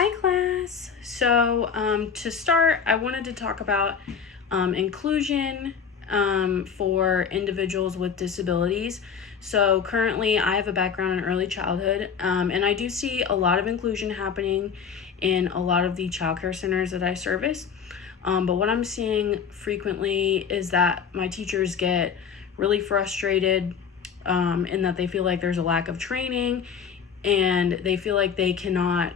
Hi, class. To start, I wanted to talk about inclusion for individuals with disabilities. So, currently, I have a background in early childhood, and I do see a lot of inclusion happening in a lot of the childcare centers that I service. But what I'm seeing frequently is that my teachers get really frustrated in that they feel like there's a lack of training and they feel like they cannot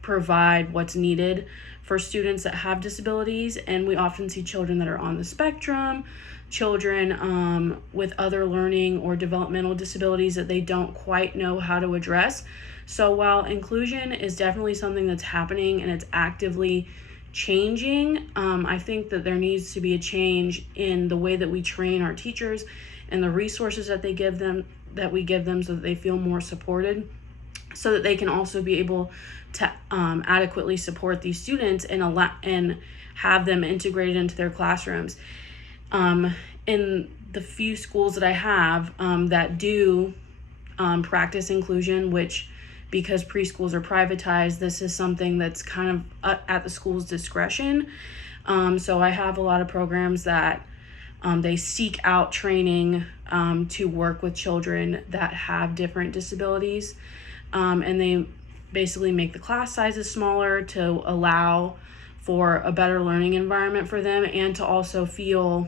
provide what's needed for students that have disabilities. And we often see children that are on the spectrum, children with other learning or developmental disabilities that they don't quite know how to address. So while inclusion is definitely something that's happening and it's actively changing, I think that there needs to be a change in the way that we train our teachers and the resources that we give them so that they feel more supported, so that they can also be able to adequately support these students and have them integrated into their classrooms. In the few schools that I have that do practice inclusion, which, because preschools are privatized, this is something that's kind of at the school's discretion. So I have a lot of programs that they seek out training to work with children that have different disabilities. And they basically make the class sizes smaller to allow for a better learning environment for them and to also feel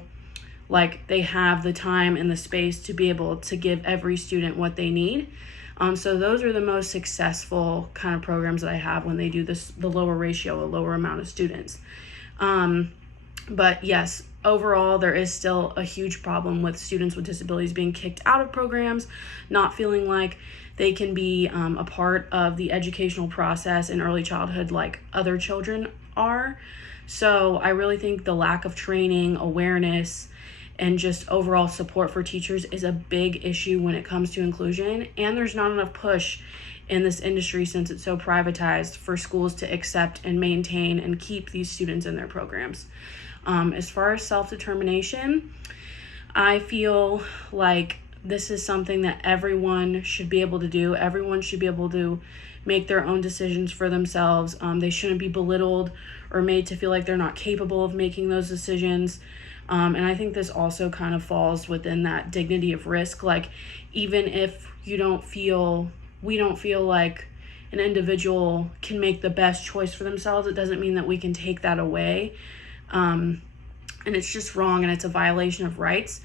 like they have the time and the space to be able to give every student what they need. So those are the most successful kind of programs that I have when they do the lower ratio, a lower amount of students. But yes, overall, there is still a huge problem with students with disabilities being kicked out of programs, not feeling like they can be a part of the educational process in early childhood like other children are. So I really think the lack of training, awareness, and just overall support for teachers is a big issue when it comes to inclusion. And there's not enough push in this industry, since it's so privatized, for schools to accept and maintain and keep these students in their programs. As far as self-determination, I feel like this is something that everyone should be able to do. Everyone should be able to make their own decisions for themselves. They shouldn't be belittled or made to feel like they're not capable of making those decisions. And I think this also kind of falls within that dignity of risk. Like, even if we don't feel like an individual can make the best choice for themselves, it doesn't mean that we can take that away. And it's just wrong, and it's a violation of rights.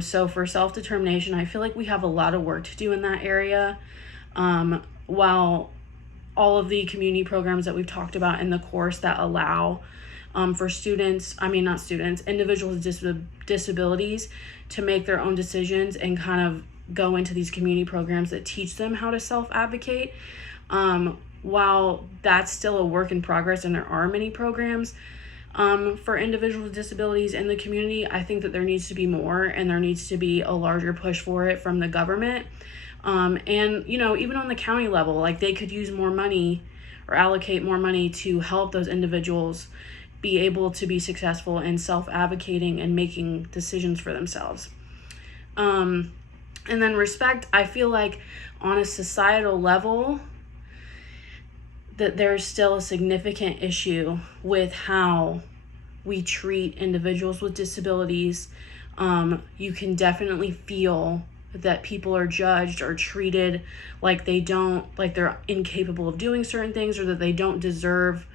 So for self-determination, I feel like we have a lot of work to do in that area. While all of the community programs that we've talked about in the course that allow for individuals with disabilities to make their own decisions and kind of go into these community programs that teach them how to self-advocate. While that's still a work in progress and there are many programs for individuals with disabilities in the community, I think that there needs to be more, and there needs to be a larger push for it from the government. And, even on the county level, like, they could use more money or allocate more money to help those individuals be able to be successful in self-advocating and making decisions for themselves. And then respect, I feel like on a societal level, that there's still a significant issue with how we treat individuals with disabilities. You can definitely feel that people are judged or treated like they're incapable of doing certain things, or that they don't deserve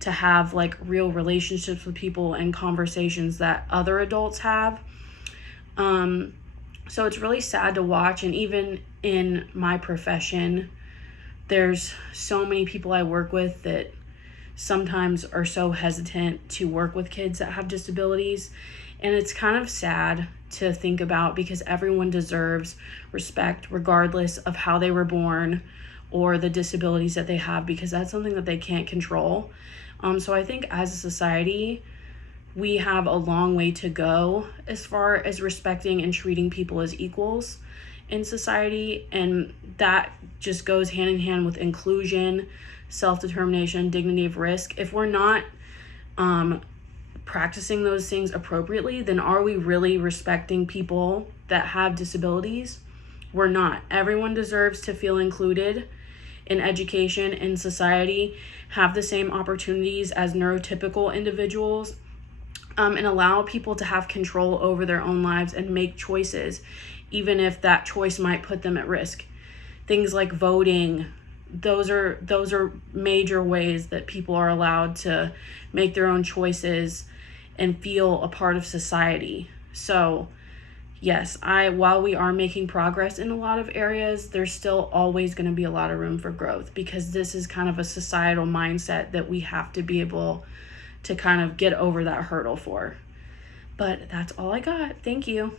to have like real relationships with people and conversations that other adults have. So it's really sad to watch. And even in my profession, there's so many people I work with that sometimes are so hesitant to work with kids that have disabilities. And it's kind of sad to think about, because everyone deserves respect regardless of how they were born or the disabilities that they have, because that's something that they can't control. So I think as a society, we have a long way to go as far as respecting and treating people as equals in society, and that just goes hand in hand with inclusion, self-determination, dignity of risk. If we're not practicing those things appropriately, then are we really respecting people that have disabilities? We're not. Everyone deserves to feel included, in education in society have the same opportunities as neurotypical individuals, and allow people to have control over their own lives and make choices, even if that choice might put them at risk. Things like voting, those are major ways that people are allowed to make their own choices and feel a part of society. So yes, while we are making progress in a lot of areas, there's still always going to be a lot of room for growth, because this is kind of a societal mindset that we have to be able to kind of get over that hurdle for. But that's all I got. Thank you.